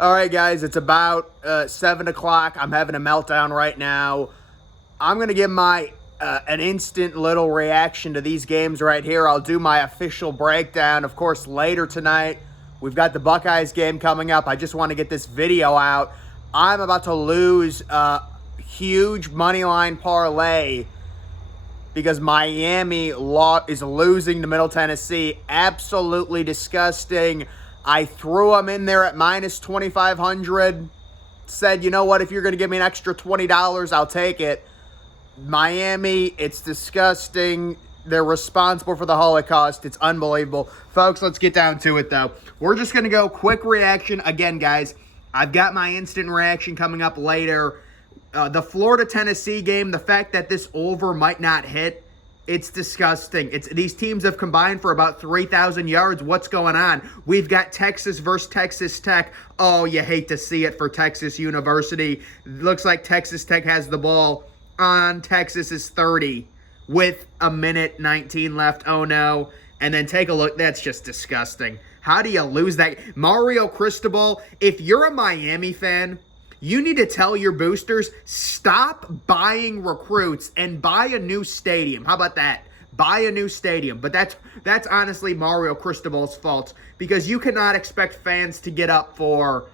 All right, guys, it's about 7 o'clock. I'm having a meltdown right now. I'm going to give my an instant little reaction to these games right here. I'll do my official breakdown. Of course, later tonight, we've got the Buckeyes game coming up. I just want to get this video out. I'm about to lose a huge moneyline parlay because Miami is losing to Middle Tennessee. Absolutely disgusting. I threw them in there at minus 2,500. Said, you know what, if you're going to give me an extra $20, I'll take it. Miami, it's disgusting. They're responsible for the Holocaust. It's unbelievable. Folks, let's get down to it, though. We're just going to go quick reaction. Again, guys, I've got my instant reaction coming up later. The Florida-Tennessee game, the fact that this over might not hit, it's disgusting. These teams have combined for about 3,000 yards. What's going on? We've got Texas versus Texas Tech. Oh, you hate to see it for Texas University. Looks like Texas Tech has the ball on Texas's 30 with a minute 19 left. Oh, no. And then take a look. That's just disgusting. How do you lose that? Mario Cristobal, if you're a Miami fan, you need to tell your boosters, stop buying recruits and buy a new stadium. How about that? Buy a new stadium. But that's honestly Mario Cristobal's fault, because you cannot expect fans to get up for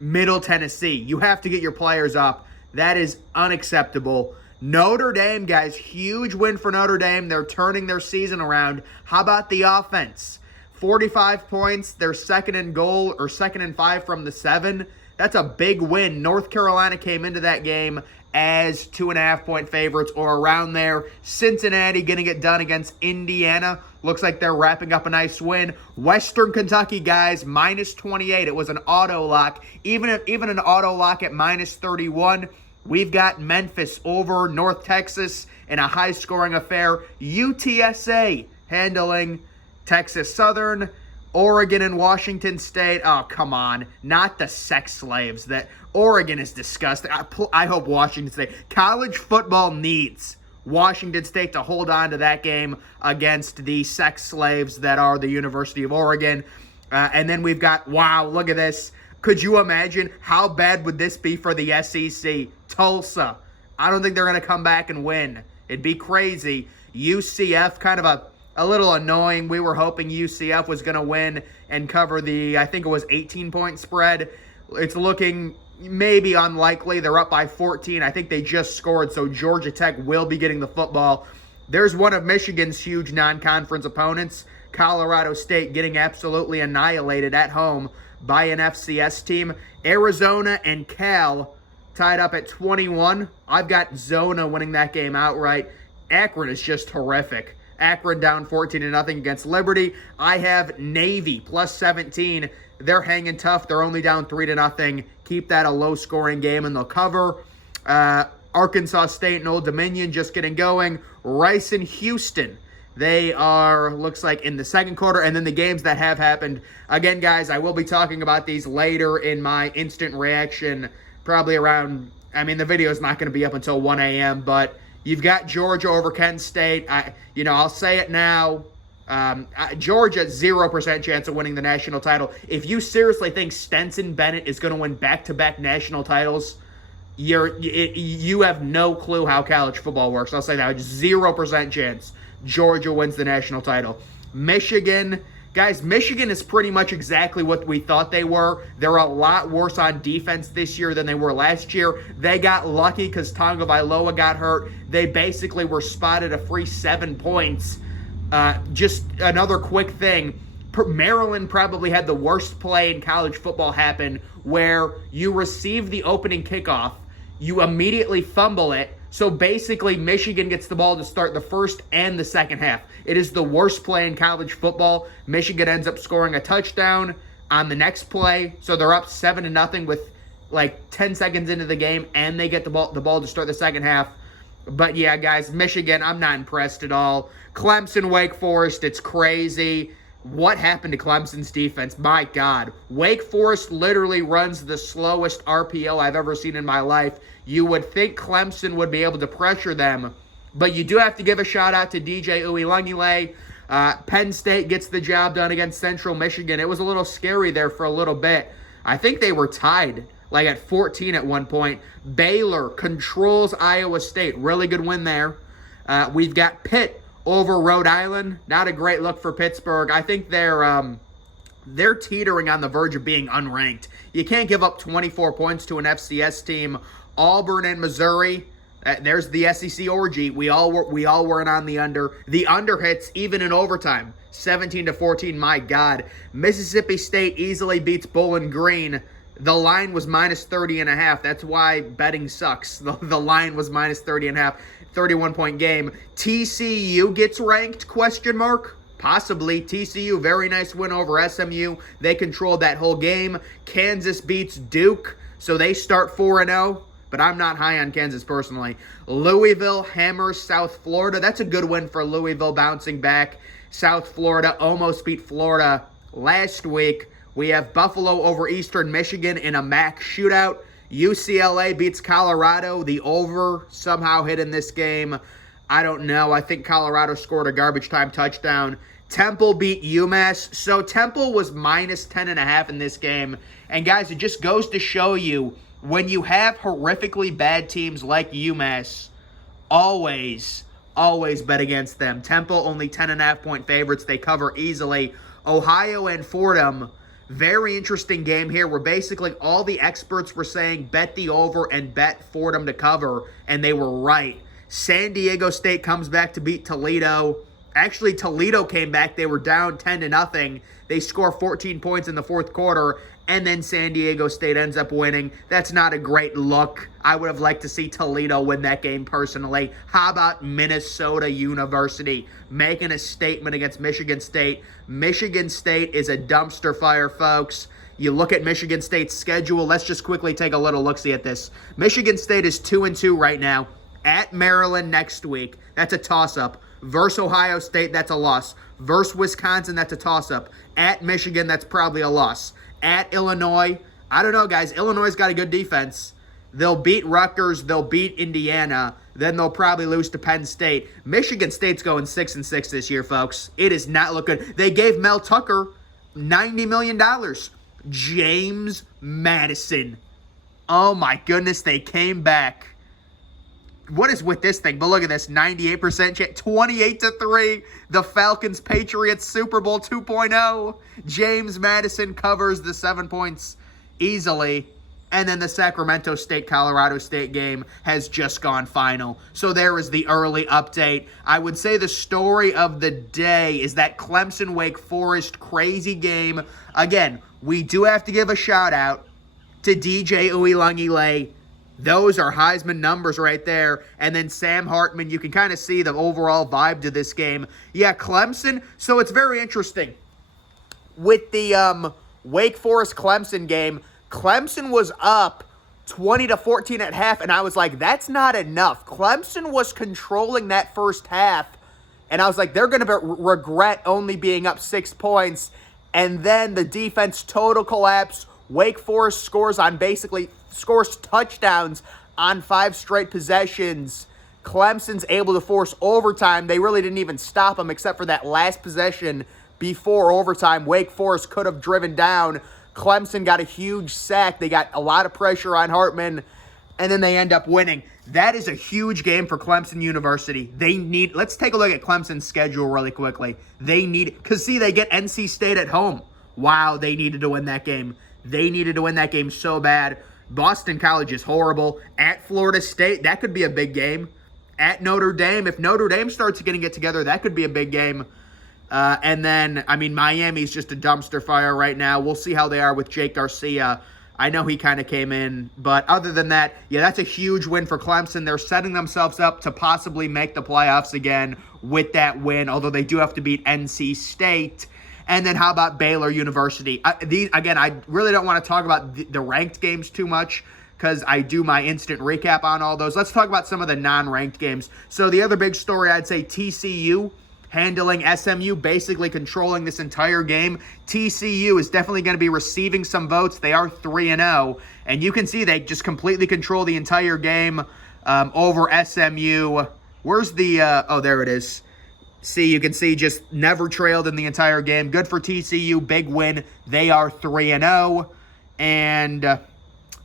Middle Tennessee. You have to get your players up. That is unacceptable. Notre Dame, guys, huge win for Notre Dame. They're turning their season around. How about the offense? 45 points. They're second and goal, or 2nd and 5 from the 7. That's a big win. North Carolina came into that game as 2.5-point favorites or around there. Cincinnati getting it done against Indiana. Looks like they're wrapping up a nice win. Western Kentucky, guys, minus 28. It was an auto lock. Even an auto lock at minus 31. We've got Memphis over North Texas in a high-scoring affair. UTSA handling Texas Southern. Oregon and Washington State. Oh, come on. Not the sex slaves. That Oregon is disgusting. I hope Washington State. College football needs Washington State to hold on to that game against the sex slaves that are the University of Oregon. And then we've got, wow, look at this. Could you imagine how bad would this be for the SEC? Tulsa. I don't think they're going to come back and win. It'd be crazy. UCF, kind of a little annoying. We were hoping UCF was going to win and cover the, I think it was 18-point spread. It's looking maybe unlikely. They're up by 14. I think they just scored, so Georgia Tech will be getting the football. There's one of Michigan's huge non-conference opponents, Colorado State, getting absolutely annihilated at home by an FCS team. Arizona and Cal tied up at 21. I've got Zona winning that game outright. Akron is just horrific. Akron down 14-0 against Liberty. I have Navy plus 17. They're hanging tough. They're only down 3-0. Keep that a low-scoring game, and they'll cover. Arkansas State and Old Dominion just getting going. Rice and Houston. They are, looks like, in the second quarter. And then the games that have happened. Again, guys, I will be talking about these later in my instant reaction. Probably around, the video is not going to be up until 1 a.m., but you've got Georgia over Kent State. I'll say it now. Georgia, 0% chance of winning the national title. If you seriously think Stetson Bennett is going to win back-to-back national titles, you have no clue how college football works. I'll say that. 0% chance Georgia wins the national title. Michigan, guys, Michigan is pretty much exactly what we thought they were. They're a lot worse on defense this year than they were last year. They got lucky because Tonga Vailoa got hurt. They basically were spotted a free 7 points. Just another quick thing. Maryland probably had the worst play in college football happen, where you receive the opening kickoff, you immediately fumble it, so basically Michigan gets the ball to start the first and the second half. It is the worst play in college football. Michigan ends up scoring a touchdown on the next play, so they're up 7-0 with like 10 seconds into the game, and they get the ball to start the second half. But yeah, guys, Michigan, I'm not impressed at all. Clemson, Wake Forest, it's crazy. What happened to Clemson's defense? My God. Wake Forest literally runs the slowest RPO I've ever seen in my life. You would think Clemson would be able to pressure them, but you do have to give a shout out to DJ Uiagalelei. Penn State gets the job done against Central Michigan. It was a little scary there for a little bit. I think they were tied like at 14 at one point. Baylor controls Iowa State. Really good win there. We've got Pitt over Rhode Island. Not a great look for Pittsburgh. I think they're teetering on the verge of being unranked. You can't give up 24 points to an FCS team. Auburn and Missouri. There's the SEC orgy. We all weren't on the under. The under hits even in overtime. 17-14. My God. Mississippi State easily beats Bowling Green. The line was minus 30.5. That's why betting sucks. The line was minus 30.5. 31-point game. TCU gets ranked? ? Possibly. TCU, very nice win over SMU. They controlled that whole game. Kansas beats Duke, so they start 4-0. But I'm not high on Kansas personally. Louisville hammers South Florida. That's a good win for Louisville, bouncing back. South Florida almost beat Florida last week. We have Buffalo over Eastern Michigan in a MAC shootout. UCLA beats Colorado. The over somehow hit in this game. I don't know. I think Colorado scored a garbage time touchdown. Temple beat UMass. So Temple was minus 10.5 in this game. And guys, it just goes to show you, when you have horrifically bad teams like UMass, always bet against them. Temple only 10.5-point favorites. They cover easily. Ohio and Fordham, very interesting game here where basically all the experts were saying bet the over and bet Fordham to cover, and they were right. San Diego State comes back to beat Toledo. Actually, Toledo came back. They were down 10-0. They score 14 points in the fourth quarter, and then San Diego State ends up winning. That's not a great look. I would have liked to see Toledo win that game personally. How about Minnesota University making a statement against Michigan State? Michigan State is a dumpster fire, folks. You look at Michigan State's schedule. Let's just quickly take a little look-see at this. Michigan State is 2-2 right now. At Maryland next week, that's a toss-up. Versus Ohio State, that's a loss. Versus Wisconsin, that's a toss-up. At Michigan, that's probably a loss. At Illinois, I don't know, guys. Illinois' got a good defense. They'll beat Rutgers. They'll beat Indiana. Then they'll probably lose to Penn State. Michigan State's going 6-6 this year, folks. It is not looking good. They gave Mel Tucker $90 million. James Madison. Oh, my goodness, they came back. What is with this thing? But look at this, 98% chance, 28-3. The Falcons Patriots Super Bowl 2.0. James Madison covers the 7 points easily. And then the Sacramento State-Colorado State game has just gone final. So there is the early update. I would say the story of the day is that Clemson-Wake Forest crazy game. Again, we do have to give a shout-out to DJ Uiagalelei. Those are Heisman numbers right there. And then Sam Hartman, you can kind of see the overall vibe to this game. Yeah, Clemson. So it's very interesting. With the Wake Forest-Clemson game, Clemson was up 20-14 at half, and I was like, that's not enough. Clemson was controlling that first half, and I was like, they're going to regret only being up 6 points. And then the defense total collapse. Wake Forest scores touchdowns on 5 straight possessions. Clemson's able to force overtime. They really didn't even stop them except for that last possession before overtime. Wake Forest could have driven down. Clemson got a huge sack. They got a lot of pressure on Hartman, and then they end up winning. That is a huge game for Clemson University. Let's take a look at Clemson's schedule really quickly. They get NC State at home. Wow, they needed to win that game. They needed to win that game so bad. Boston College is horrible. At Florida State, that could be a big game. At Notre Dame, if Notre Dame starts getting it together, that could be a big game. And then, Miami's just a dumpster fire right now. We'll see how they are with Jake Garcia. I know he kind of came in. But other than that, yeah, that's a huge win for Clemson. They're setting themselves up to possibly make the playoffs again with that win, although they do have to beat NC State. And then how about Baylor University? I really don't want to talk about the ranked games too much because I do my instant recap on all those. Let's talk about some of the non-ranked games. So the other big story, I'd say TCU handling SMU, basically controlling this entire game. TCU is definitely going to be receiving some votes. They are 3-0, and you can see they just completely control the entire game over SMU. Where's the there it is. See, you can see just never trailed in the entire game. Good for TCU, big win. They are 3-0. And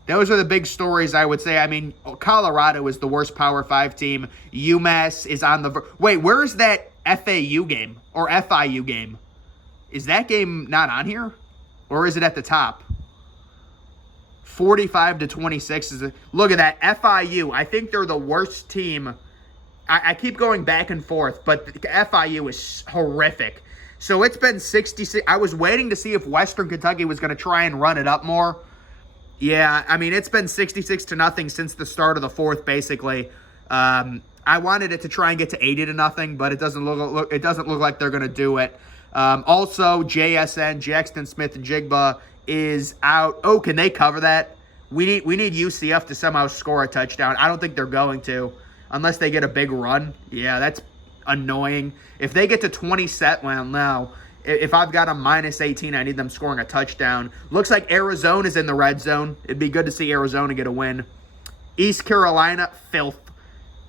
those are the big stories, I would say. I mean, Colorado is the worst Power 5 team. UMass is on the... Wait, where is that FAU game or FIU game? Is that game not on here? Or is it at the top? 45-26 look at that. FIU, I think they're the worst team. I keep going back and forth, but FIU is horrific. So it's been 66. I was waiting to see if Western Kentucky was going to try and run it up more. Yeah, I mean, it's been 66-0 since the start of the fourth, basically. I wanted it to try and get to 80-0, but it doesn't look like they're going to do it. Also, JSN, Jackson Smith and Jigba, is out. Oh, can they cover that? We need UCF to somehow score a touchdown. I don't think they're going to, unless they get a big run. Yeah, that's annoying. If they get to 20 set, well, no. If I've got a -18, I need them scoring a touchdown. Looks like Arizona's in the red zone. It'd be good to see Arizona get a win. East Carolina, filth.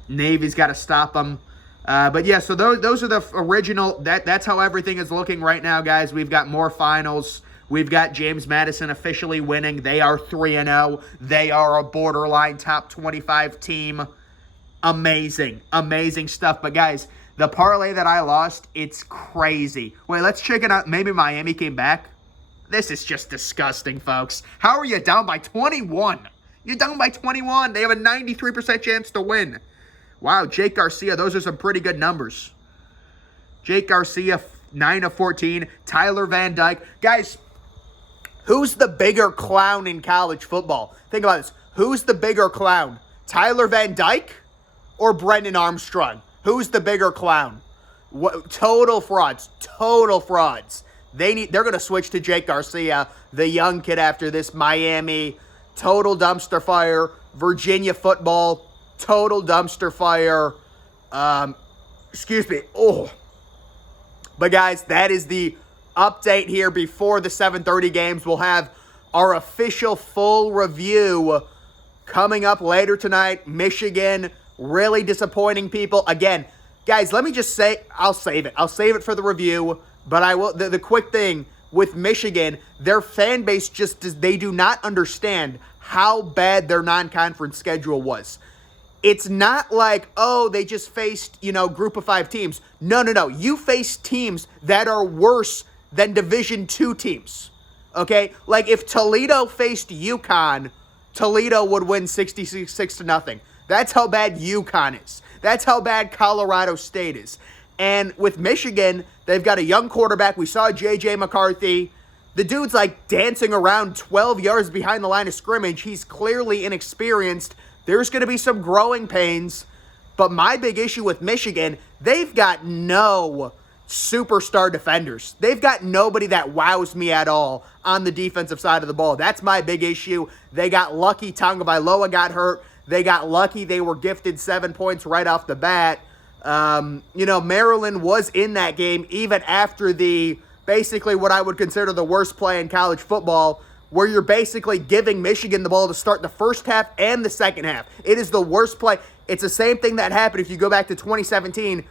Navy's got to stop them. But yeah, so those are the original. That's how everything is looking right now, guys. We've got more finals. We've got James Madison officially winning. They are 3-0. They are a borderline top 25 team. Amazing, amazing stuff. But guys, the parlay that I lost, it's crazy. Wait, let's check it out. Maybe Miami came back. This is just disgusting, folks. How are you down by 21? You're down by 21. They have a 93% chance to win. Wow, Jake Garcia, those are some pretty good numbers. Jake Garcia, 9 of 14. Tyler Van Dyke. Guys, who's the bigger clown in college football? Think about this. Who's the bigger clown? Tyler Van Dyke or Brendan Armstrong? Who's the bigger clown? Total frauds. Total frauds. They're going to switch to Jake Garcia, the young kid after this. Miami, total dumpster fire. Virginia football, total dumpster fire. Excuse me. Oh. But guys, that is the update here before the 7:30 games. We'll have our official full review coming up later tonight. Michigan, really disappointing people. Again, guys, let me just say, I'll save it. I'll save it for the review, but I will. The quick thing with Michigan, their fan base they do not understand how bad their non-conference schedule was. It's not like, oh, they just faced, group of 5 teams. No. You face teams that are worse than Division II teams, okay? Like, if Toledo faced UConn, Toledo would win 66-0. That's how bad UConn is. That's how bad Colorado State is. And with Michigan, they've got a young quarterback. We saw J.J. McCarthy. The dude's, dancing around 12 yards behind the line of scrimmage. He's clearly inexperienced. There's going to be some growing pains. But my big issue with Michigan, they've got no superstar defenders. They've got nobody that wows me at all on the defensive side of the ball. That's my big issue. They got lucky. Tagovailoa got hurt. They got lucky. They were gifted 7 points right off the bat. Maryland was in that game even after basically what I would consider the worst play in college football, where you're basically giving Michigan the ball to start the first half and the second half. It is the worst play. It's the same thing that happened if you go back to 2017,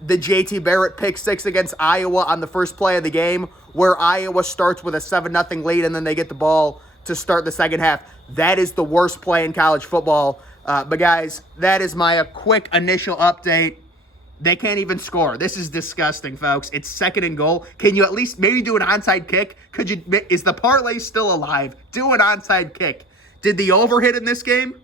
the J.T. Barrett pick 6 against Iowa on the first play of the game, where Iowa starts with a 7-0 lead and then they get the ball to start the second half. That is the worst play in college football. But guys, that is my quick initial update. They can't even score. This is disgusting, folks. It's 2nd and goal. Can you at least maybe do an onside kick? Is the parlay still alive? Do an onside kick. Did the over hit in this game?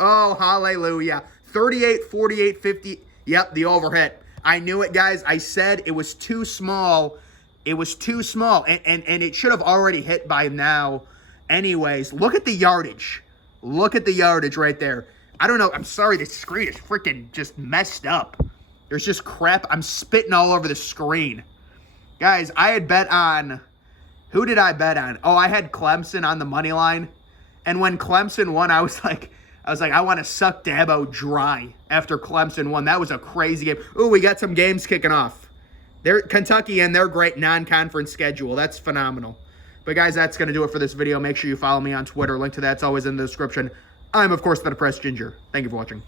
Oh, hallelujah. 38, 48, 50. Yep, the over hit. I knew it, guys. I said it was too small. It was too small. And it should have already hit by now. Anyways, look at the yardage. Look at the yardage right there. I don't know. I'm sorry. The screen is freaking just messed up. There's just crap. I'm spitting all over the screen. Guys, I had bet on... Who did I bet on? Oh, I had Clemson on the money line. And when Clemson won, I was like, I want to suck Dabo dry after Clemson won. That was a crazy game. Ooh, we got some games kicking off. Kentucky and their great non-conference schedule. That's phenomenal. But guys, that's going to do it for this video. Make sure you follow me on Twitter. Link to that's always in the description. I'm, of course, the Depressed Ginger. Thank you for watching.